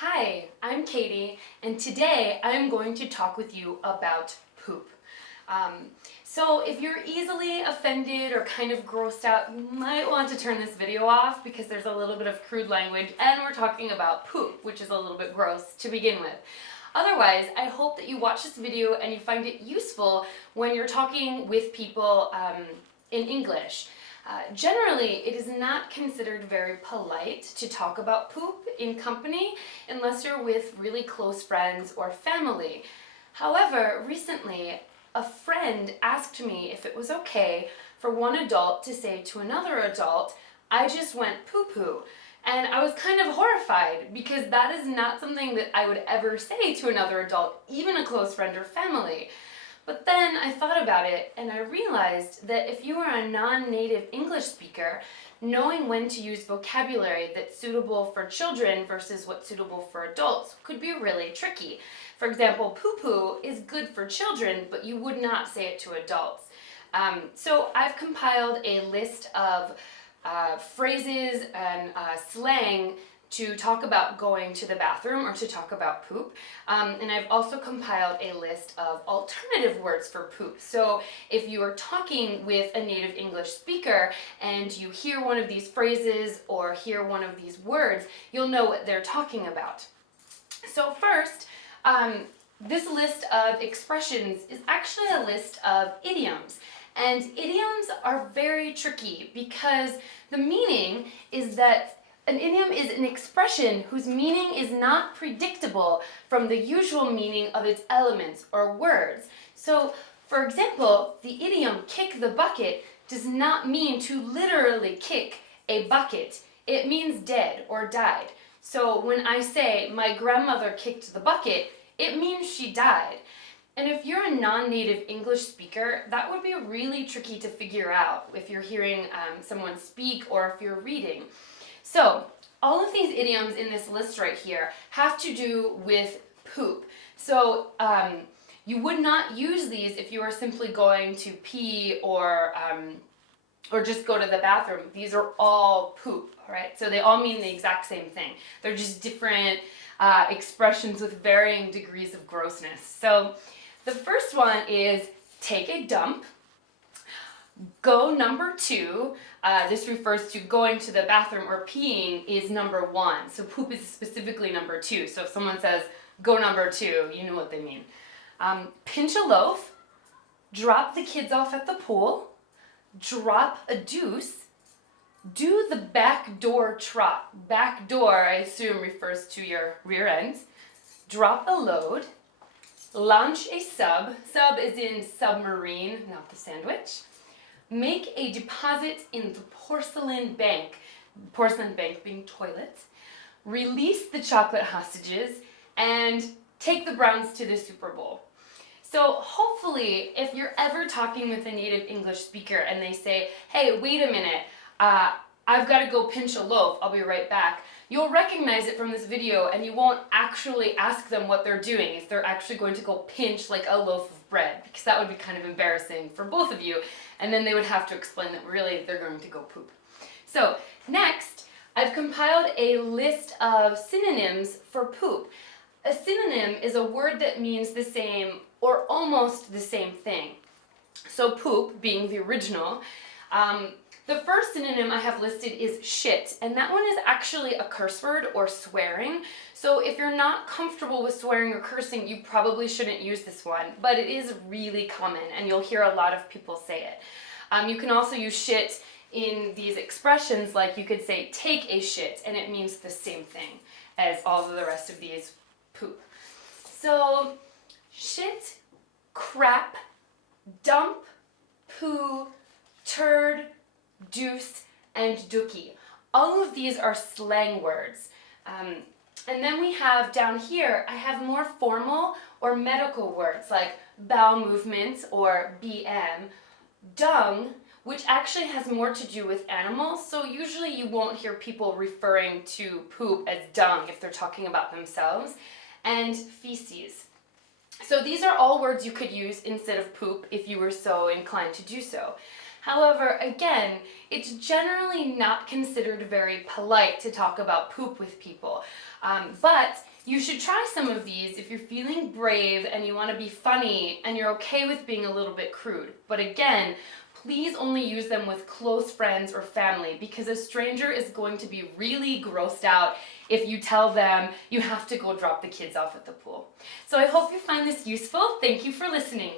Hi, I'm Katie, and today I'm going to talk with you about poop. So if you're easily offended or kind of grossed out, you might want to turn this video off because there's a little bit of crude language and we're talking about poop, which is a little bit gross to begin with. Otherwise, I hope that you watch this video and you find it useful when you're talking with people in English. Generally, it is not considered very polite to talk about poop in company unless you're with really close friends or family. However, recently, a friend asked me if it was okay for one adult to say to another adult, "I just went poo-poo." And I was kind of horrified because that is not something that I would ever say to another adult, even a close friend or family. But then I thought about it and I realized that if you are a non-native English speaker, knowing when to use vocabulary that's suitable for children versus what's suitable for adults could be really tricky. For example, poo-poo is good for children, but you would not say it to adults. So I've compiled a list of phrases and slang to talk about going to the bathroom or to talk about poop. And I've also compiled a list of alternative words for poop. So if you are talking with a native English speaker and you hear one of these phrases or hear one of these words, you'll know what they're talking about. So first, this list of expressions is actually a list of idioms. And idioms are very tricky because the meaning is that an idiom is an expression whose meaning is not predictable from the usual meaning of its elements or words. So, for example, the idiom kick the bucket does not mean to literally kick a bucket. It means dead or died. So when I say my grandmother kicked the bucket, it means she died. And if you're a non-native English speaker, that would be really tricky to figure out if you're hearing someone speak or if you're reading. So, all of these idioms in this list right here have to do with poop. So, you would not use these if you are simply going to pee or just go to the bathroom. These are all poop, right? So they all mean the exact same thing. They're just different expressions with varying degrees of grossness. So, the first one is take a dump. Go number 2, this refers to going to the bathroom or peeing is number 1. So poop is specifically number 2. So if someone says go number 2, you know what they mean. Pinch a loaf, drop the kids off at the pool, drop a deuce, do the back door trot. Back door, I assume, refers to your rear end. Drop a load, launch a sub. Sub is in submarine, not the sandwich. Make a deposit in the porcelain bank being toilets, release the chocolate hostages, and take the Browns to the Super Bowl. So hopefully, if you're ever talking with a native English speaker and they say, "Hey, wait a minute, I've got to go pinch a loaf, I'll be right back," you'll recognize it from this video and you won't actually ask them what they're doing if they're actually going to go pinch like a loaf of bread, because that would be kind of embarrassing for both of you, and then they would have to explain that really they're going to go poop. So next, I've compiled a list of synonyms for poop. A synonym is a word that means the same or almost the same thing. So poop being the original, the first synonym I have listed is shit, and that one is actually a curse word or swearing. So if you're not comfortable with swearing or cursing, you probably shouldn't use this one, but it is really common and you'll hear a lot of people say it. You can also use shit in these expressions, like you could say take a shit, and it means the same thing as all of the rest of these poop. So shit, crap, dump, poo, turd, deuce, and dookie. All of these are slang words. And then we have down here, I have more formal or medical words like bowel movements or BM, dung, which actually has more to do with animals. So usually you won't hear people referring to poop as dung if they're talking about themselves, and feces. So these are all words you could use instead of poop if you were so inclined to do so. However, again, it's generally not considered very polite to talk about poop with people. But You should try some of these if you're feeling brave and you want to be funny and you're okay with being a little bit crude. But again, please only use them with close friends or family, because a stranger is going to be really grossed out if you tell them you have to go drop the kids off at the pool. So I hope you find this useful. Thank you for listening.